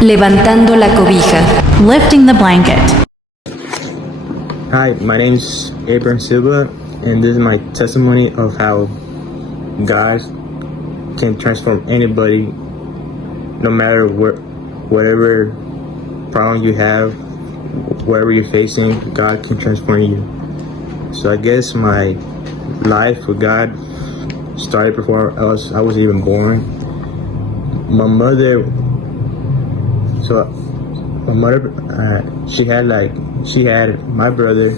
Levantando la cobija. Lifting the blanket. Hi, my name's Abraham Silva, and this is my testimony of how God can transform anybody, no matter whatever problem you have, wherever you're facing, God can transform you. So I guess my life with God started before I was even born. My mother, she had my brother,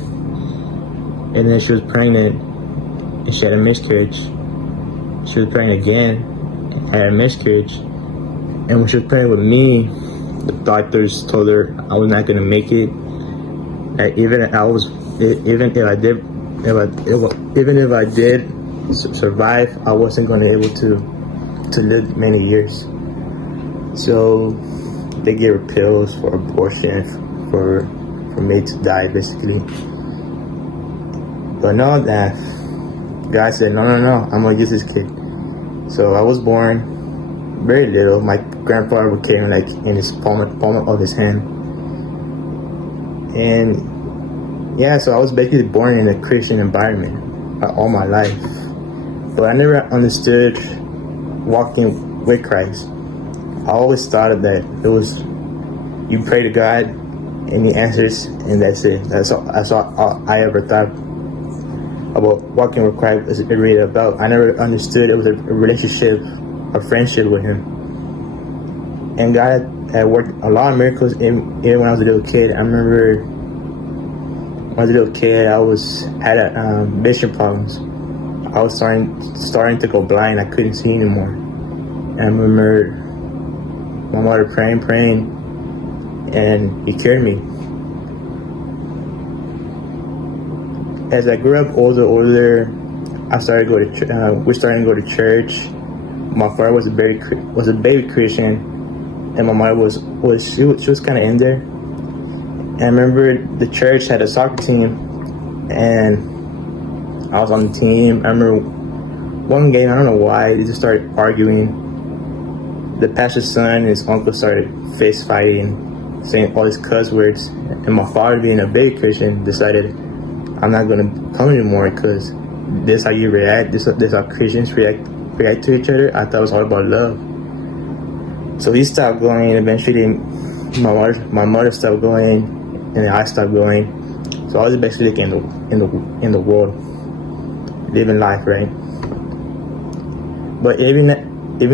and then she was pregnant, and she had a miscarriage. She was pregnant again, and had a miscarriage. And when she was pregnant with me, the doctors told her I was not gonna make it. That even if I did survive, I wasn't gonna be able to live many years. So they gave her pills for abortion, for me to die, basically. But no, that God said, no, I'm gonna use this kid. So I was born very little. My grandfather came like in his palm of his hand, and yeah, so I was basically born in a Christian environment all my life. But I never understood walking with Christ. I always thought of that it was you pray to God and He answers, and that's it. That's all I ever thought about walking with Christ was really about. I never understood it was a relationship, a friendship with Him. And God had worked a lot of miracles even when I was a little kid. I remember when I was a little kid, I had vision problems. I was starting to go blind. I couldn't see anymore. And I remember my mother praying, and He cured me. As I grew up older, I started to go to we started to go to church. My father was a baby Christian, and my mother was kind of in there. And I remember the church had a soccer team, and I was on the team. I remember one game, I don't know why, they just started arguing. The pastor's son and his uncle started fist fighting, saying all these cuss words. And my father, being a baby Christian, decided I'm not going to come anymore because this is how you react. This is how Christians react to each other. I thought it was all about love. So he stopped going. Eventually, my mother stopped going, and then I stopped going. So I was basically like in the world, living life, right? But even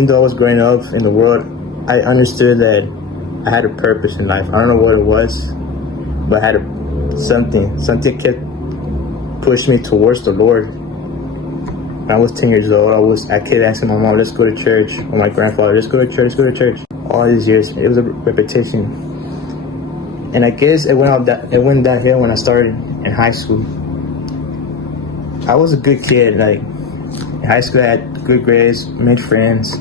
though I was growing up in the world, I understood that I had a purpose in life. I don't know what it was, but I had something kept pushing me towards the Lord. When I was 10 years old, I kept asking my mom, let's go to church, or my grandfather, let's go to church. All these years, it was a repetition. And I guess it went downhill when I started in high school. I was a good kid. Like in high school, I had good grades, made friends.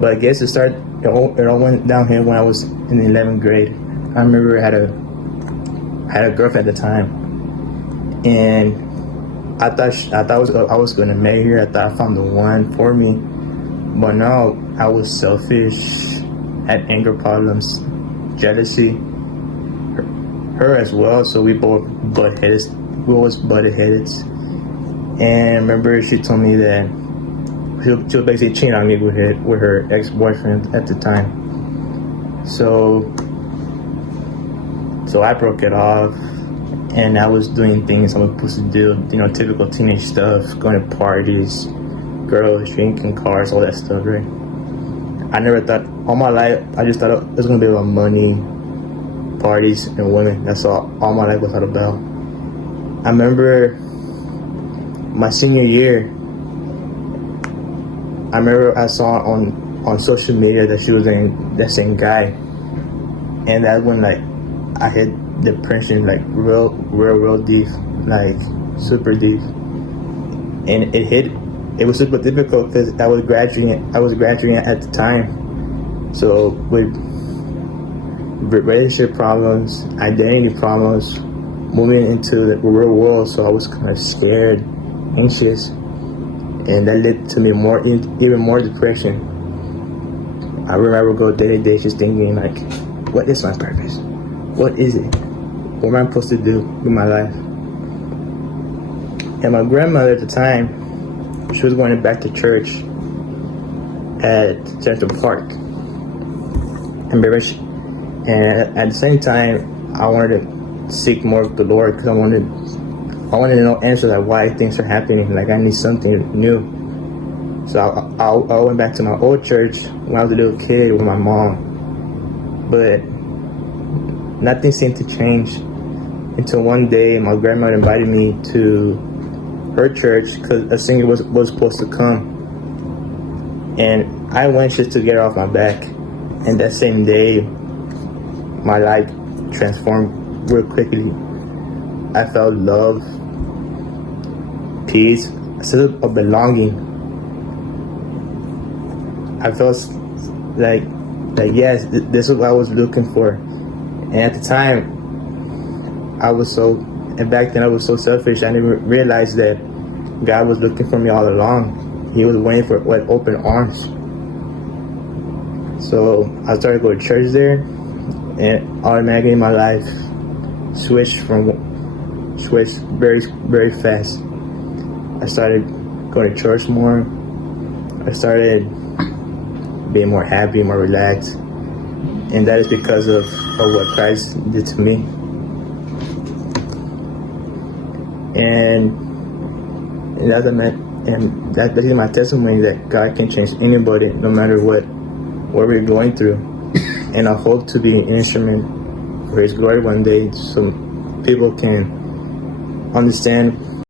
But I guess it all went downhill when I was in the 11th grade. I remember I had a girlfriend at the time, and I thought I was gonna marry her. I thought I found the one for me. But no, I was selfish, had anger problems, jealousy, her as well. So we both butted heads. We always butted heads. And I remember she told me that she was basically cheating on me with her ex-boyfriend at the time. So I broke it off, and I was doing things I was supposed to do, typical teenage stuff, going to parties, girls, drinking, cars, all that stuff, right? I never thought, all my life, I just thought it was going to be about money, parties, and women. That's all my life was all about. I remember my senior year, I remember I saw on social media that she was dating that same guy, and that's when I hit depression real deep, super deep, and it was super difficult because I was graduating at the time. So with relationship problems, identity problems, moving into the real world, so I was kind of scared, anxious, and that led to me even more depression. I remember go day to day just thinking like, what is my purpose? What is it? What am I supposed to do with my life? And my grandmother at the time, she was going back to church at Central Park. And at the same time, I wanted to seek more of the Lord because I wanted to know answers like why things are happening. Like I need something new. So I went back to my old church when I was a little kid with my mom. But nothing seemed to change until one day my grandmother invited me to her church because a singer was supposed to come. And I went just to get her off my back. And that same day, my life transformed real quickly. I felt love, peace, a sense of belonging. I felt like yes, this is what I was looking for. And at the time, back then I was so selfish, I didn't realize that God was looking for me all along. He was waiting for with open arms. So I started going to church there, and automatically my life switched very, very fast. I started going to church more. I started being more happy, more relaxed. And that is because of what Christ did to me. And that's basically my testimony that God can change anybody, no matter what we're going through. And I hope to be an instrument for His glory one day, so people can understand